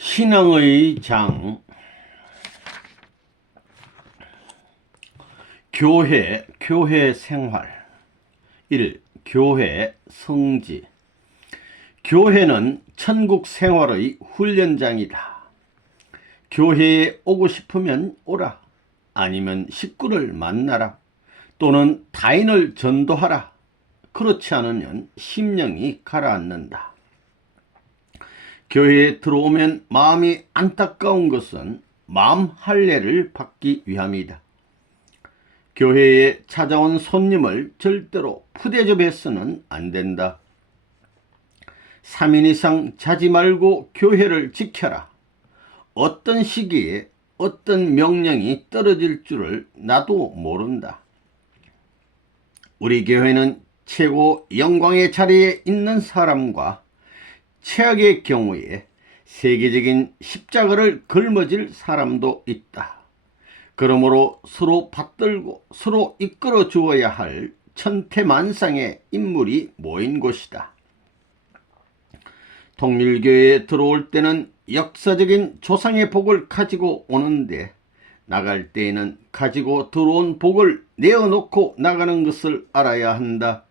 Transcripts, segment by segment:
신앙의 장, 교회 생활. 1. 교회 성지. 교회는 천국 생활의 훈련장이다. 교회에 오고 싶으면 오라. 아니면 식구를 만나라. 또는 타인을 전도하라. 그렇지 않으면 심령이 가라앉는다. 교회에 들어오면 마음이 안타까운 것은 마음 할례를 받기 위함이다. 교회에 찾아온 손님을 절대로 푸대접해서는 안 된다. 3인 이상 자지 말고 교회를 지켜라. 어떤 시기에 어떤 명령이 떨어질 줄을 나도 모른다. 우리 교회는 최고 영광의 자리에 있는 사람과 최악의 경우에 세계적인 십자가를 걸머질 사람도 있다. 그러므로 서로 받들고 서로 이끌어 주어야 할 천태만상의 인물이 모인 곳이다. 통일교회에 들어올 때는 역사적인 조상의 복을 가지고 오는데, 나갈 때에는 가지고 들어온 복을 내어놓고 나가는 것을 알아야 한다.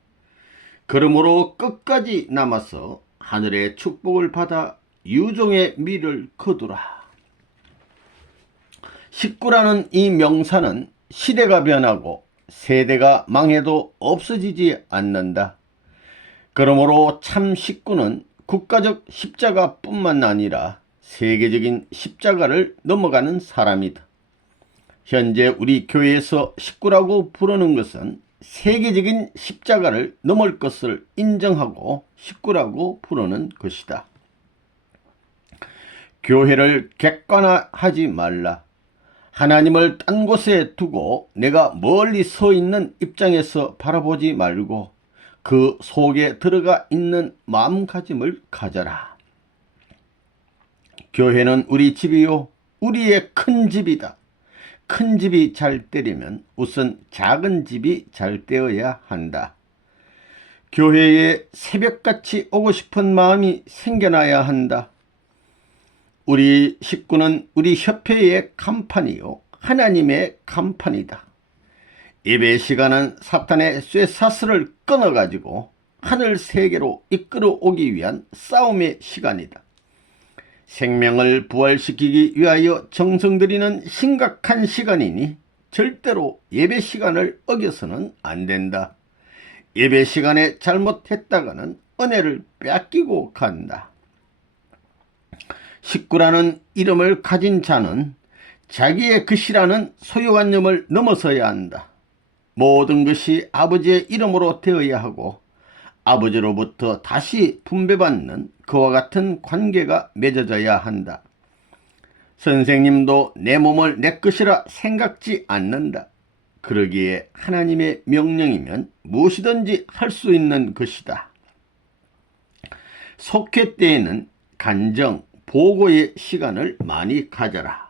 그러므로 끝까지 남아서 하늘의 축복을 받아 유종의 미를 거두라. 식구라는 이 명사는 시대가 변하고 세대가 망해도 없어지지 않는다. 그러므로 참 식구는 국가적 십자가뿐만 아니라 세계적인 십자가를 넘어가는 사람이다. 현재 우리 교회에서 식구라고 부르는 것은 세계적인 십자가를 넘을 것을 인정하고 식구라고 부르는 것이다. 교회를 객관화하지 말라. 하나님을 딴 곳에 두고 내가 멀리 서 있는 입장에서 바라보지 말고 그 속에 들어가 있는 마음가짐을 가져라. 교회는 우리 집이요, 우리의 큰 집이다. 큰 집이 잘 되려면 우선 작은 집이 잘 되어야 한다. 교회에 새벽같이 오고 싶은 마음이 생겨나야 한다. 우리 식구는 우리 협회의 간판이요, 하나님의 간판이다. 예배 시간은 사탄의 쇠사슬을 끊어가지고 하늘 세계로 이끌어 오기 위한 싸움의 시간이다. 생명을 부활시키기 위하여 정성 들이는 심각한 시간이니 절대로 예배 시간을 어겨서는 안 된다. 예배 시간에 잘못했다가는 은혜를 뺏기고 간다. 식구라는 이름을 가진 자는 자기의 것이라는 소유관념을 넘어서야 한다. 모든 것이 아버지의 이름으로 되어야 하고 아버지로부터 다시 분배받는 그와 같은 관계가 맺어져야 한다. 선생님도 내 몸을 내 것이라 생각지 않는다. 그러기에 하나님의 명령이면 무엇이든지 할 수 있는 것이다. 속회 때에는 간정, 보고의 시간을 많이 가져라.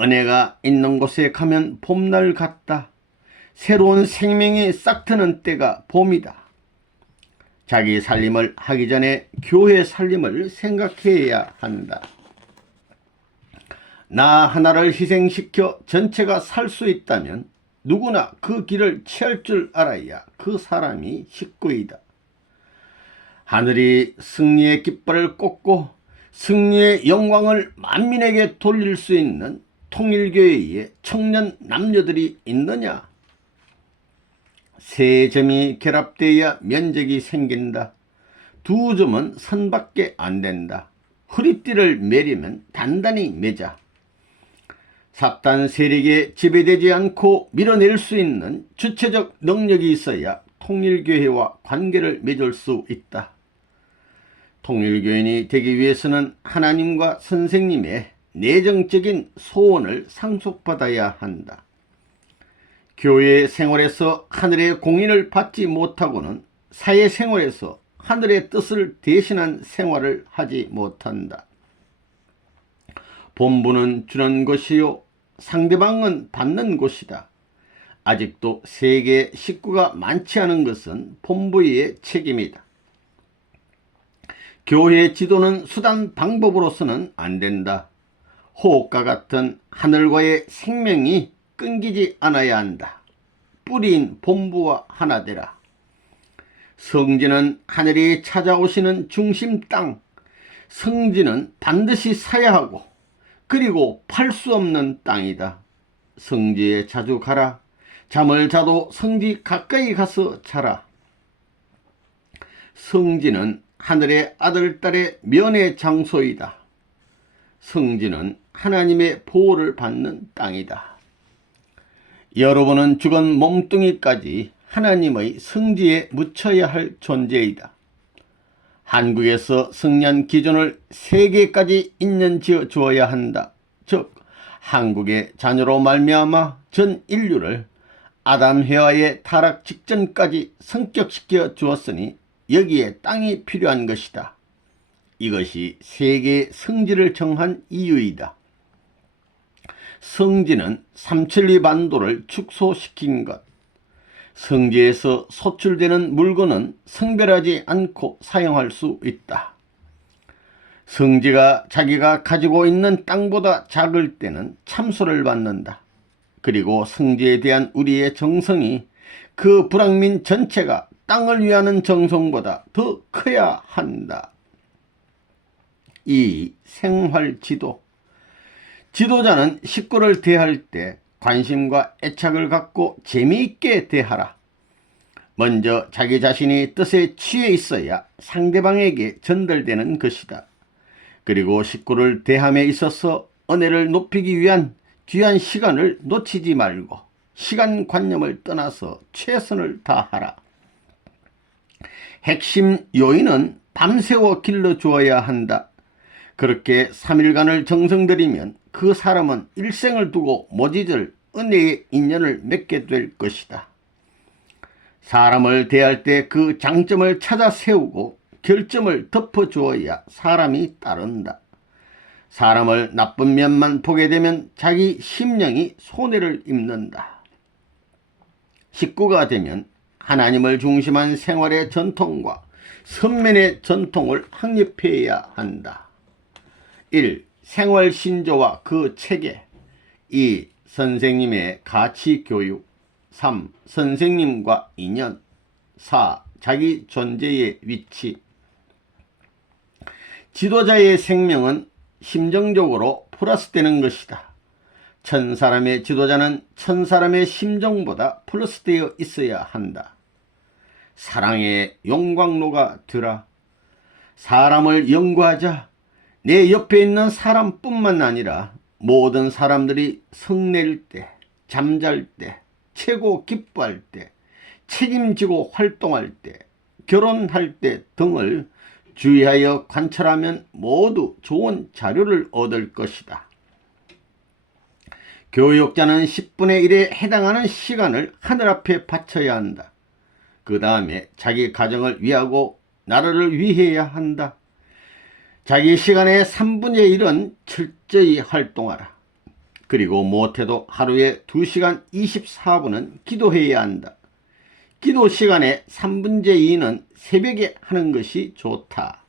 은혜가 있는 곳에 가면 봄날 같다. 새로운 생명이 싹트는 때가 봄이다. 자기 살림을 하기 전에 교회 살림을 생각해야 한다. 나 하나를 희생시켜 전체가 살 수 있다면 누구나 그 길을 취할 줄 알아야 그 사람이 식구이다. 하늘이 승리의 깃발을 꽂고 승리의 영광을 만민에게 돌릴 수 있는 통일교회에 청년 남녀들이 있느냐? 세 점이 결합되어야 면적이 생긴다. 두 점은 선밖에 안 된다. 허리띠를 매려면 단단히 매자. 사탄 세력에 지배되지 않고 밀어낼 수 있는 주체적 능력이 있어야 통일교회와 관계를 맺을 수 있다. 통일교인이 되기 위해서는 하나님과 선생님의 내정적인 소원을 상속받아야 한다. 교회 생활에서 하늘의 공인을 받지 못하고는 사회생활에서 하늘의 뜻을 대신한 생활을 하지 못한다. 본부는 주는 것이요, 상대방은 받는 곳이다. 아직도 세계 식구가 많지 않은 것은 본부의 책임이다. 교회 지도는 수단 방법으로서는 안 된다. 호흡과 같은 하늘과의 생명이 끊기지 않아야 한다. 뿌리인 본부와 하나 되라. 성지는 하늘이 찾아오시는 중심 땅. 성지는 반드시 사야 하고 그리고 팔 수 없는 땅이다. 성지에 자주 가라. 잠을 자도 성지 가까이 가서 자라. 성지는 하늘의 아들, 딸의 면회 장소이다. 성지는 하나님의 보호를 받는 땅이다. 여러분은 죽은 몸뚱이까지 하나님의 성지에 묻혀야 할 존재이다. 한국에서 성년 기준을 3개까지 인연 지어 주어야 한다. 즉 한국의 자녀로 말미암아 전 인류를 아담 해와의 타락 직전까지 성격시켜 주었으니 여기에 땅이 필요한 것이다. 이것이 세계의 성지를 정한 이유이다. 성지는 삼천리 반도를 축소시킨 것. 성지에서 소출되는 물건은 성별하지 않고 사용할 수 있다. 성지가 자기가 가지고 있는 땅보다 작을 때는 참소를 받는다. 그리고 성지에 대한 우리의 정성이 그 불황민 전체가 땅을 위하는 정성보다 더 커야 한다. 이 생활지도. 지도자는 식구를 대할 때 관심과 애착을 갖고 재미있게 대하라. 먼저 자기 자신이 뜻에 취해 있어야 상대방에게 전달되는 것이다. 그리고 식구를 대함에 있어서 은혜를 높이기 위한 귀한 시간을 놓치지 말고 시간관념을 떠나서 최선을 다하라. 핵심 요인은 밤새워 길러주어야 한다. 그렇게 3일간을 정성 들이면 그 사람은 일생을 두고 못 잊을 은혜의 인연을 맺게 될 것이다. 사람을 대할 때 그 장점을 찾아 세우고 결점을 덮어주어야 사람이 따른다. 사람을 나쁜 면만 보게 되면 자기 심령이 손해를 입는다. 식구가 되면 하나님을 중심한 생활의 전통과 선면의 전통을 확립해야 한다. 1. 생활신조와 그 체계. 2. 선생님의 가치교육. 3. 선생님과 인연. 4. 자기 존재의 위치. 지도자의 생명은 심정적으로 플러스되는 것이다. 1000사람의 지도자는 1000사람의 심정보다 플러스되어 있어야 한다. 사랑의 용광로가 되라. 사람을 연구하자. 내 옆에 있는 사람뿐만 아니라 모든 사람들이 성낼 때, 잠잘 때, 최고 기뻐할 때, 책임지고 활동할 때, 결혼할 때 등을 주의하여 관찰하면 모두 좋은 자료를 얻을 것이다. 교육자는 10분의 1에 해당하는 시간을 하늘 앞에 바쳐야 한다. 그 다음에 자기 가정을 위하고 나라를 위해야 한다. 자기 시간의 3분의 1은 철저히 활동하라. 그리고 못해도 하루에 2시간 24분은 기도해야 한다. 기도 시간의 3분의 2는 새벽에 하는 것이 좋다.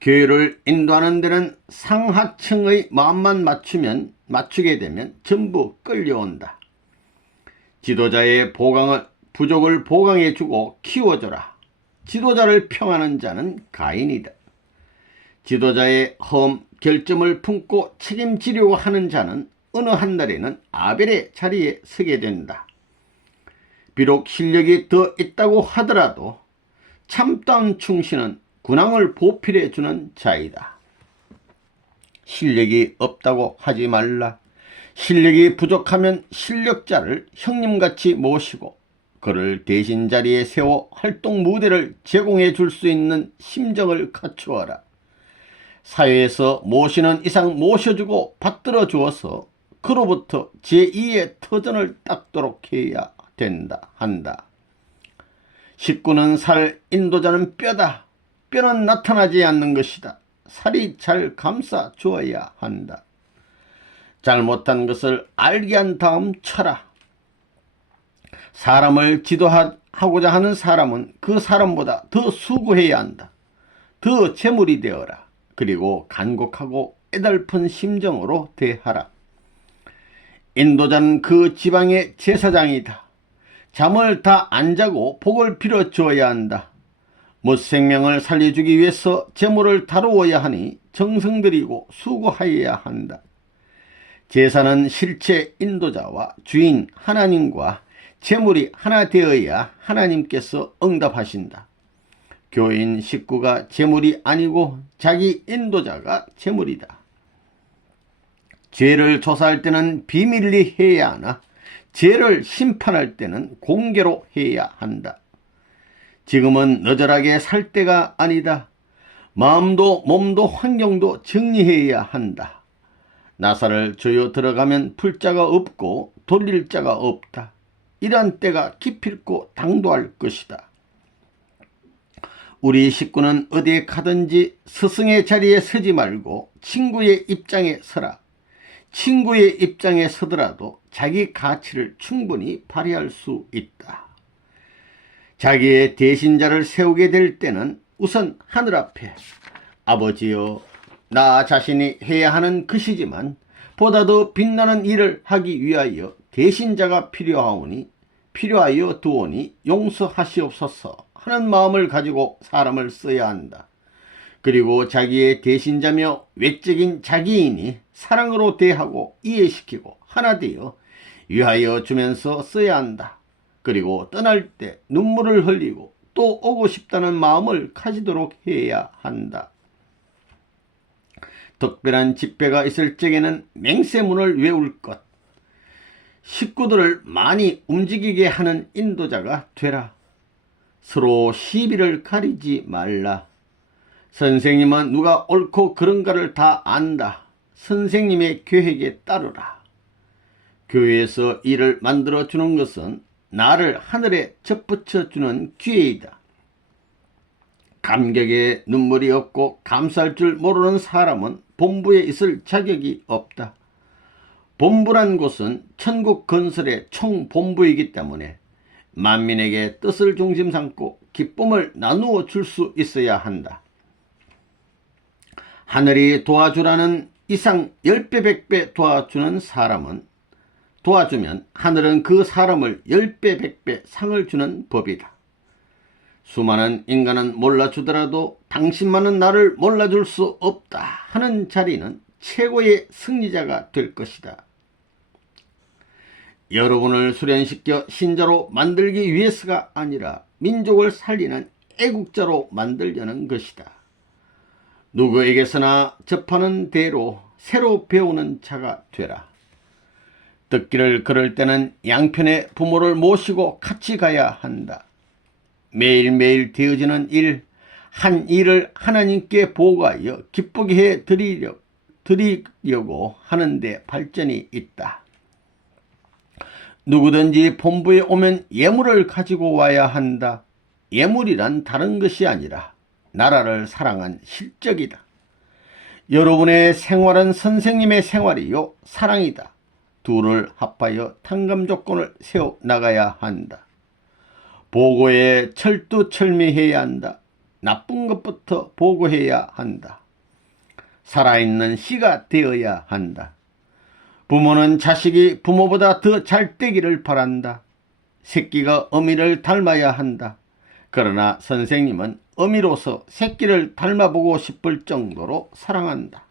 교회를 인도하는 데는 상하층의 마음만 맞추게 되면 전부 끌려온다. 지도자의 부족을 보강해주고 키워줘라. 지도자를 평하는 자는 가인이다. 지도자의 허움, 결점을 품고 책임지려고 하는 자는 어느 한 날에는 아벨의 자리에 서게 된다. 비록 실력이 더 있다고 하더라도 참다운 충신은 군왕을 보필해주는 자이다. 실력이 없다고 하지 말라. 실력이 부족하면 실력자를 형님같이 모시고 그를 대신 자리에 세워 활동 무대를 제공해 줄 수 있는 심정을 갖추어라. 사회에서 모시는 이상 모셔주고 받들어 주어서 그로부터 제2의 터전을 닦도록 해야 한다. 식구는 살, 인도자는 뼈다. 뼈는 나타나지 않는 것이다. 살이 잘 감싸 주어야 한다. 잘못한 것을 알게 한 다음 쳐라. 사람을 지도하고자 하는 사람은 그 사람보다 더 수고해야 한다. 더 재물이 되어라. 그리고 간곡하고 애달픈 심정으로 대하라. 인도자는 그 지방의 제사장이다. 잠을 다 안 자고 복을 빌어 주어야 한다. 무생명을 살려주기 위해서 재물을 다루어야 하니 정성 들이고 수고하여야 한다. 제사는 실체 인도자와 주인 하나님과 재물이 하나 되어야 하나님께서 응답하신다. 교인 식구가 재물이 아니고 자기 인도자가 재물이다. 죄를 조사할 때는 비밀리 해야 하나 죄를 심판할 때는 공개로 해야 한다. 지금은 너절하게 살 때가 아니다. 마음도 몸도 환경도 정리해야 한다. 나사를 조여 들어가면 풀 자가 없고 돌릴 자가 없다. 이러한 때가 기필코 당도할 것이다. 우리 식구는 어디에 가든지 스승의 자리에 서지 말고 친구의 입장에 서라. 친구의 입장에 서더라도 자기 가치를 충분히 발휘할 수 있다. 자기의 대신자를 세우게 될 때는 우선 하늘 앞에 아버지여, 나 자신이 해야 하는 것이지만 보다 더 빛나는 일을 하기 위하여 대신자가 필요하여 두오니 용서하시옵소서 하는 마음을 가지고 사람을 써야 한다. 그리고 자기의 대신자며 외적인 자기인이 사랑으로 대하고 이해시키고 하나 되어 위하여 주면서 써야 한다. 그리고 떠날 때 눈물을 흘리고 또 오고 싶다는 마음을 가지도록 해야 한다. 특별한 집회가 있을 적에는 맹세문을 외울 것. 식구들을 많이 움직이게 하는 인도자가 되라. 서로 시비를 가리지 말라. 선생님은 누가 옳고 그른가를 다 안다. 선생님의 계획에 따르라. 교회에서 일을 만들어주는 것은 나를 하늘에 접붙여주는 기회이다. 감격에 눈물이 없고 감사할 줄 모르는 사람은 본부에 있을 자격이 없다. 본부란 곳은 천국 건설의 총본부이기 때문에 만민에게 뜻을 중심 삼고 기쁨을 나누어 줄 수 있어야 한다. 하늘이 도와주라는 이상 10배 100배 도와주면 하늘은 그 사람을 10배 100배 상을 주는 법이다. 수많은 인간은 몰라주더라도 당신만은 나를 몰라줄 수 없다 하는 자리는 최고의 승리자가 될 것이다. 여러분을 수련시켜 신자로 만들기 위해서가 아니라 민족을 살리는 애국자로 만들려는 것이다. 누구에게서나 접하는 대로 새로 배우는 자가 되라. 듣기를 걸을 때는 양편의 부모를 모시고 같이 가야 한다. 매일매일 되어지는 한 일을 하나님께 보고하여 기쁘게 해 드리려고 하는데 발전이 있다. 누구든지 본부에 오면 예물을 가지고 와야 한다. 예물이란 다른 것이 아니라 나라를 사랑한 실적이다. 여러분의 생활은 선생님의 생활이요 사랑이다. 둘을 합하여 탕감 조건을 세워 나가야 한다. 보고에 철두철미해야 한다. 나쁜 것부터 보고해야 한다. 살아있는 씨가 되어야 한다. 부모는 자식이 부모보다 더 잘 되기를 바란다. 새끼가 어미를 닮아야 한다. 그러나 선생님은 어미로서 새끼를 닮아보고 싶을 정도로 사랑한다.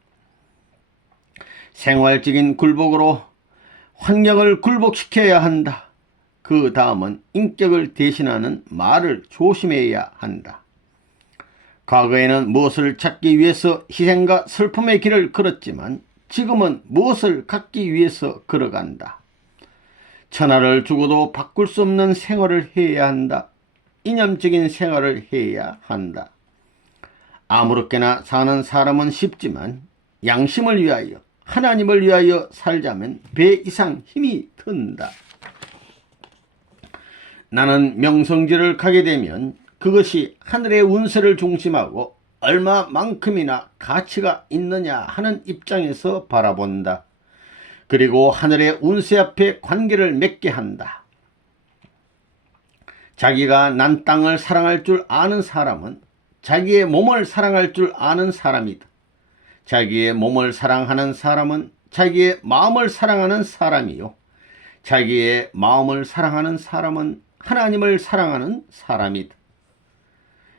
생활적인 굴복으로 환경을 굴복시켜야 한다. 그 다음은 인격을 대신하는 말을 조심해야 한다. 과거에는 무엇을 찾기 위해서 희생과 슬픔의 길을 걸었지만 지금은 무엇을 갖기 위해서 걸어간다. 천하를 주고도 바꿀 수 없는 생활을 해야 한다. 이념적인 생활을 해야 한다. 아무렇게나 사는 사람은 쉽지만 양심을 위하여 하나님을 위하여 살자면 배 이상 힘이 든다. 나는 명성지를 가게 되면 그것이 하늘의 운세를 중심하고 얼마만큼이나 가치가 있느냐 하는 입장에서 바라본다. 그리고 하늘의 운세 앞에 관계를 맺게 한다. 자기가 난 땅을 사랑할 줄 아는 사람은 자기의 몸을 사랑할 줄 아는 사람이다. 자기의 몸을 사랑하는 사람은 자기의 마음을 사랑하는 사람이요. 자기의 마음을 사랑하는 사람은 하나님을 사랑하는 사람이다.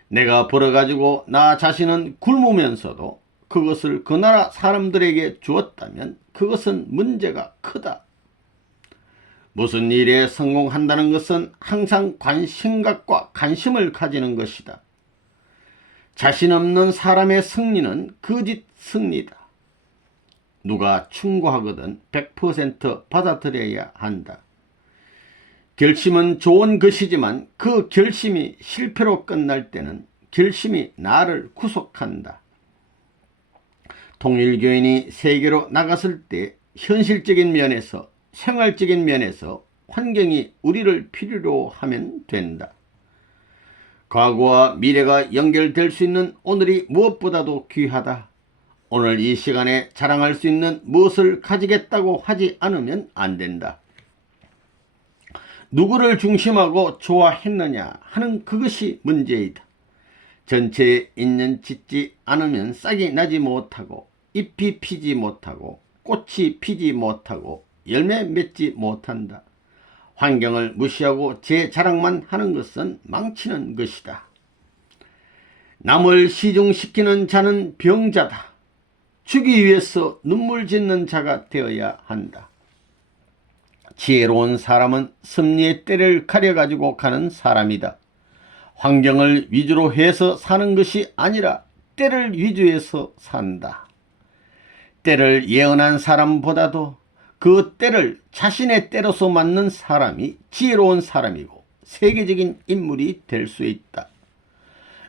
내가 벌어가지고 나 자신은 굶으면서도 그것을 그 나라 사람들에게 주었다면 그것은 문제가 크다. 무슨 일에 성공한다는 것은 항상 생각과 관심을 가지는 것이다. 자신 없는 사람의 승리는 거짓 승리다. 누가 충고하거든 100% 받아들여야 한다. 결심은 좋은 것이지만 그 결심이 실패로 끝날 때는 결심이 나를 구속한다. 통일교인이 세계로 나갔을 때 현실적인 면에서 생활적인 면에서 환경이 우리를 필요로 하면 된다. 과거와 미래가 연결될 수 있는 오늘이 무엇보다도 귀하다. 오늘 이 시간에 자랑할 수 있는 무엇을 가지겠다고 하지 않으면 안 된다. 누구를 중심하고 좋아했느냐 하는 그것이 문제이다. 전체에 인연 짓지 않으면 싹이 나지 못하고 잎이 피지 못하고 꽃이 피지 못하고 열매 맺지 못한다. 환경을 무시하고 제 자랑만 하는 것은 망치는 것이다. 남을 시중시키는 자는 병자다. 주기 위해서 눈물 짓는 자가 되어야 한다. 지혜로운 사람은 섭리의 때를 가려가지고 가는 사람이다. 환경을 위주로 해서 사는 것이 아니라 때를 위주해서 산다. 때를 예언한 사람보다도 그 때를 자신의 때로서 맞는 사람이 지혜로운 사람이고 세계적인 인물이 될 수 있다.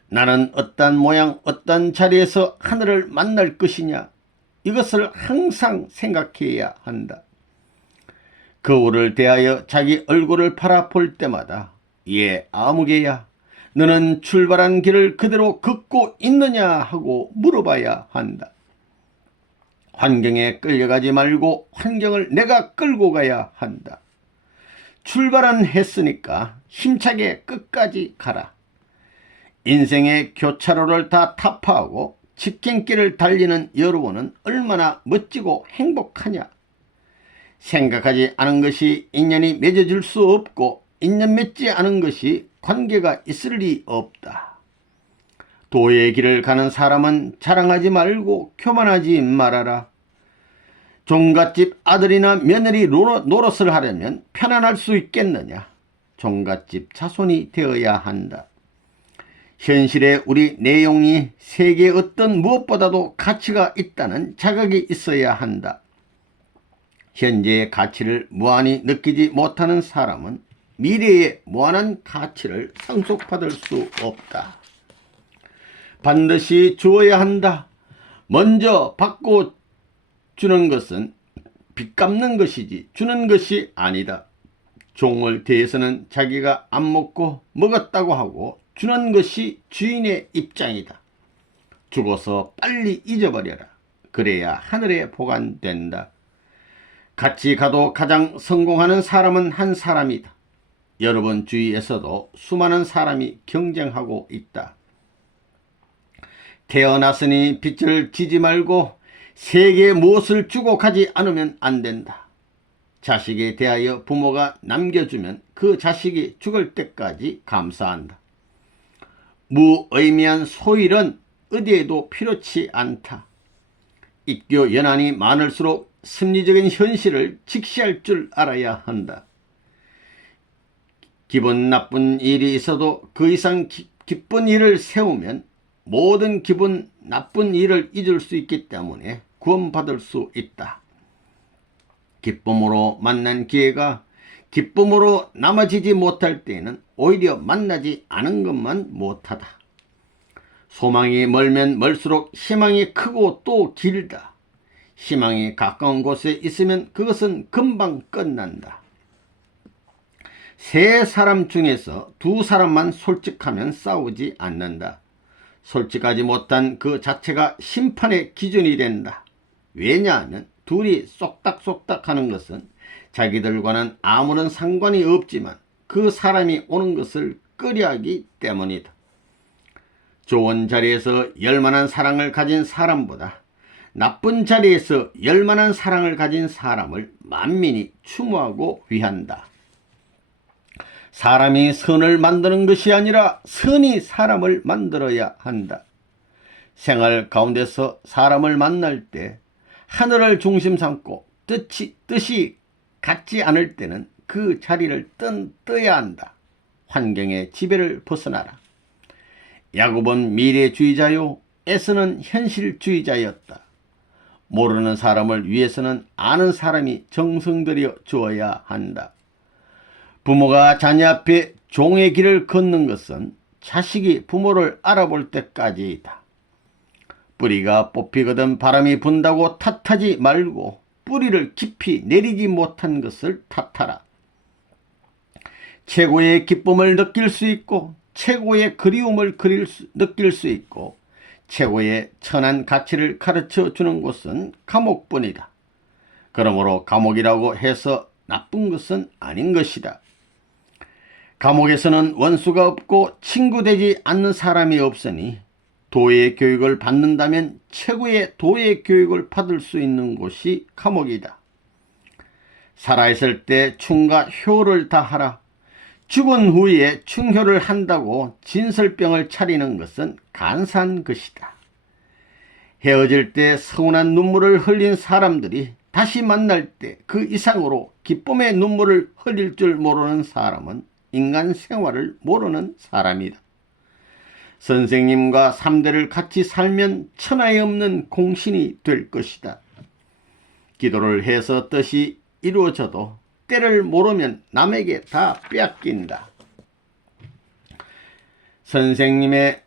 나는 어떤 모양 어떤 자리에서 하늘을 만날 것이냐, 이것을 항상 생각해야 한다. 거울을 대하여 자기 얼굴을 바라볼 때마다 예 아무개야 너는 출발한 길을 그대로 걷고 있느냐 하고 물어봐야 한다. 환경에 끌려가지 말고 환경을 내가 끌고 가야 한다. 출발은 했으니까 힘차게 끝까지 가라. 인생의 교차로를 다 타파하고 직행길을 달리는 여러분은 얼마나 멋지고 행복하냐. 생각하지 않은 것이 인연이 맺어질 수 없고 인연 맺지 않은 것이 관계가 있을 리 없다. 도의 길을 가는 사람은 자랑하지 말고 교만하지 말아라. 종갓집 아들이나 며느리 노릇을 하려면 편안할 수 있겠느냐. 종갓집 자손이 되어야 한다. 현실에 우리 내용이 세계의 어떤 무엇보다도 가치가 있다는 자각이 있어야 한다. 현재의 가치를 무한히 느끼지 못하는 사람은 미래의 무한한 가치를 상속받을 수 없다. 반드시 주어야 한다. 먼저 받고 주는 것은 빚 갚는 것이지 주는 것이 아니다. 종을 대해서는 자기가 안 먹고 먹었다고 하고 주는 것이 주인의 입장이다. 죽어서 빨리 잊어버려라. 그래야 하늘에 보관된다. 같이 가도 가장 성공하는 사람은 한 사람이다. 여러분 주위에서도 수많은 사람이 경쟁하고 있다. 태어났으니 빚을 지지 말고 세계에 무엇을 주고 가지 않으면 안 된다. 자식에 대하여 부모가 남겨주면 그 자식이 죽을 때까지 감사한다. 무의미한 소일은 어디에도 필요치 않다. 입교 연한이 많을수록 심리적인 현실을 직시할 줄 알아야 한다. 기분 나쁜 일이 있어도 그 이상 기쁜 일을 세우면 모든 기분 나쁜 일을 잊을 수 있기 때문에 구원받을 수 있다. 기쁨으로 만난 기회가 기쁨으로 남아지지 못할 때에는 오히려 만나지 않은 것만 못하다. 소망이 멀면 멀수록 희망이 크고 또 길다. 희망이 가까운 곳에 있으면 그것은 금방 끝난다. 세 사람 중에서 두 사람만 솔직하면 싸우지 않는다. 솔직하지 못한 그 자체가 심판의 기준이 된다. 왜냐하면 둘이 쏙닥쏙닥 하는 것은 자기들과는 아무런 상관이 없지만 그 사람이 오는 것을 꺼려하기 때문이다. 좋은 자리에서 열만한 사랑을 가진 사람보다 나쁜 자리에서 열만한 사랑을 가진 사람을 만민이 추모하고 위한다. 사람이 선을 만드는 것이 아니라 선이 사람을 만들어야 한다. 생활 가운데서 사람을 만날 때 하늘을 중심 삼고 뜻이 같지 않을 때는 그 자리를 떠야 한다. 환경의 지배를 벗어나라. 야곱은 미래주의자요, 에서는 현실주의자였다. 모르는 사람을 위해서는 아는 사람이 정성 들여 주어야 한다. 부모가 자녀 앞에 종의 길을 걷는 것은 자식이 부모를 알아볼 때까지이다. 뿌리가 뽑히거든 바람이 분다고 탓하지 말고 뿌리를 깊이 내리지 못한 것을 탓하라. 최고의 기쁨을 느낄 수 있고 최고의 그리움을 느낄 수 있고 최고의 천한 가치를 가르쳐 주는 곳은 감옥뿐이다. 그러므로 감옥이라고 해서 나쁜 것은 아닌 것이다. 감옥에서는 원수가 없고 친구 되지 않는 사람이 없으니 도의 교육을 받는다면 최고의 도의 교육을 받을 수 있는 곳이 감옥이다. 살아있을 때 충과 효를 다하라. 죽은 후에 충효를 한다고 진설병을 차리는 것은 간사한 것이다. 헤어질 때 서운한 눈물을 흘린 사람들이 다시 만날 때 그 이상으로 기쁨의 눈물을 흘릴 줄 모르는 사람은 인간 생활을 모르는 사람이다. 선생님과 3대를 같이 살면 천하에 없는 공신이 될 것이다. 기도를 해서 뜻이 이루어져도 때를 모르면 남에게 다 빼앗긴다. 선생님의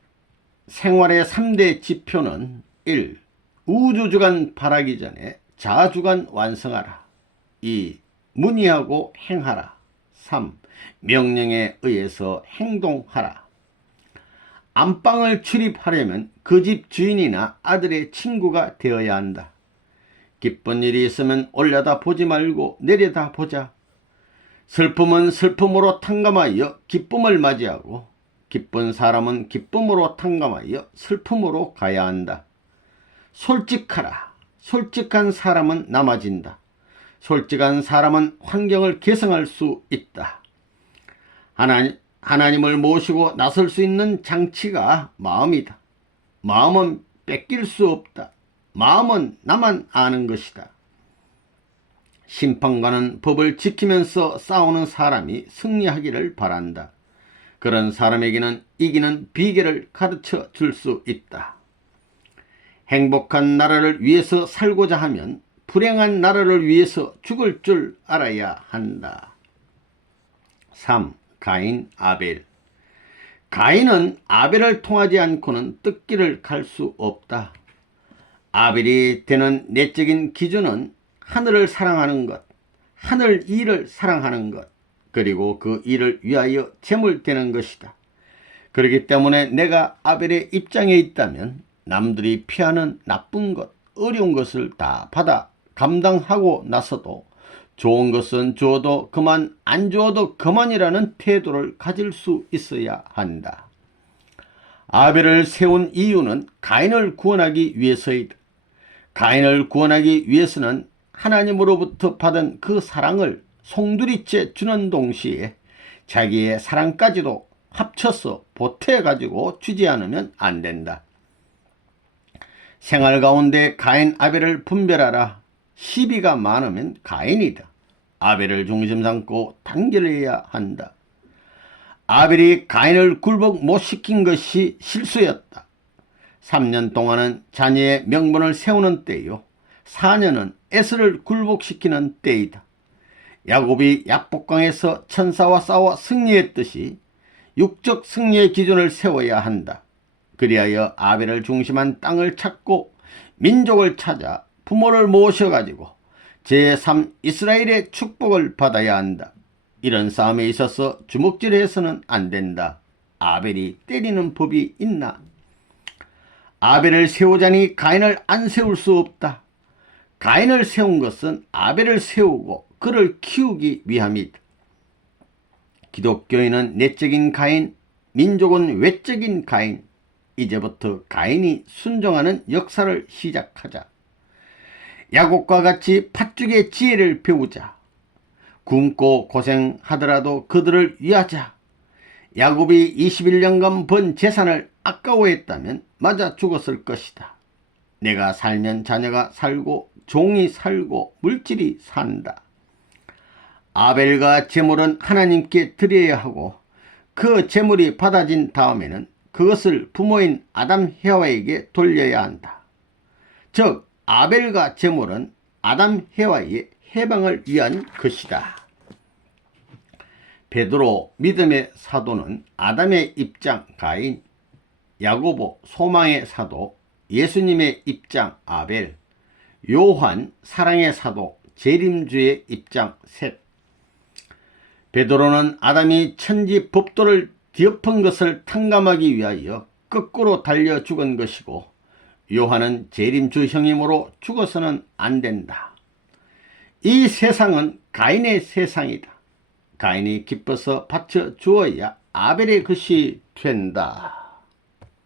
생활의 3대 지표는 1. 우주주간 바라기 전에 자주간 완성하라. 2. 문의하고 행하라. 3. 명령에 의해서 행동하라. 안방을 출입하려면 그 집 주인이나 아들의 친구가 되어야 한다. 기쁜 일이 있으면 올려다 보지 말고 내려다 보자. 슬픔은 슬픔으로 탕감하여 기쁨을 맞이하고 기쁜 사람은 기쁨으로 탕감하여 슬픔으로 가야 한다. 솔직하라. 솔직한 사람은 남아진다. 솔직한 사람은 환경을 개성할 수 있다. 하나님을 모시고 나설 수 있는 장치가 마음이다. 마음은 뺏길 수 없다. 마음은 나만 아는 것이다. 심판과는 법을 지키면서 싸우는 사람이 승리하기를 바란다. 그런 사람에게는 이기는 비결을 가르쳐 줄 수 있다. 행복한 나라를 위해서 살고자 하면 불행한 나라를 위해서 죽을 줄 알아야 한다. 3. 가인, 아벨. 가인은 아벨을 통하지 않고는 뜻길을 갈 수 없다. 아벨이 되는 내적인 기준은 하늘을 사랑하는 것, 하늘 일을 사랑하는 것, 그리고 그 일을 위하여 제물되는 것이다. 그렇기 때문에 내가 아벨의 입장에 있다면 남들이 피하는 나쁜 것, 어려운 것을 다 받아 감당하고 나서도 좋은 것은 주어도 그만, 안 주어도 그만이라는 태도를 가질 수 있어야 한다. 아벨을 세운 이유는 가인을 구원하기 위해서이다. 가인을 구원하기 위해서는 하나님으로부터 받은 그 사랑을 송두리째 주는 동시에 자기의 사랑까지도 합쳐서 보태가지고 주지 않으면 안 된다. 생활 가운데 가인, 아벨을 분별하라. 시비가 많으면 가인이다. 아벨을 중심 삼고 단결해야 한다. 아벨이 가인을 굴복 못 시킨 것이 실수였다. 3년 동안은 자녀의 명분을 세우는 때요, 4년은 에서를 굴복시키는 때이다. 야곱이 약복강에서 천사와 싸워 승리했듯이 육적 승리의 기준을 세워야 한다. 그리하여 아벨을 중심한 땅을 찾고 민족을 찾아 부모를 모셔가지고 제3 이스라엘의 축복을 받아야 한다. 이런 싸움에 있어서 주먹질해서는 안 된다. 아벨이 때리는 법이 있나? 아벨을 세우자니 가인을 안 세울 수 없다. 가인을 세운 것은 아벨을 세우고 그를 키우기 위함이다. 기독교인은 내적인 가인, 민족은 외적인 가인, 이제부터 가인이 순종하는 역사를 시작하자. 야곱과 같이 팥죽의 지혜를 배우자. 굶고 고생하더라도 그들을 위하자. 야곱이 21년간 번 재산을 아까워했다면 맞아 죽었을 것이다. 내가 살면 자녀가 살고 종이 살고 물질이 산다. 아벨과 제물은 하나님께 드려야 하고 그 제물이 받아진 다음에는 그것을 부모인 아담 헤와에게 돌려야 한다. 즉 아벨과 제물은 아담 헤와의 해방을 위한 것이다. 베드로 믿음의 사도는 아담의 입장 가인, 야고보 소망의 사도, 예수님의 입장 아벨, 요한 사랑의 사도, 재림주의 입장 셋. 베드로는 아담이 천지 법도를 뒤엎은 것을 탕감하기 위하여 거꾸로 달려 죽은 것이고, 요한은 재림주 형임으로 죽어서는 안 된다. 이 세상은 가인의 세상이다. 가인이 기뻐서 바쳐 주어야 아벨의 것이 된다.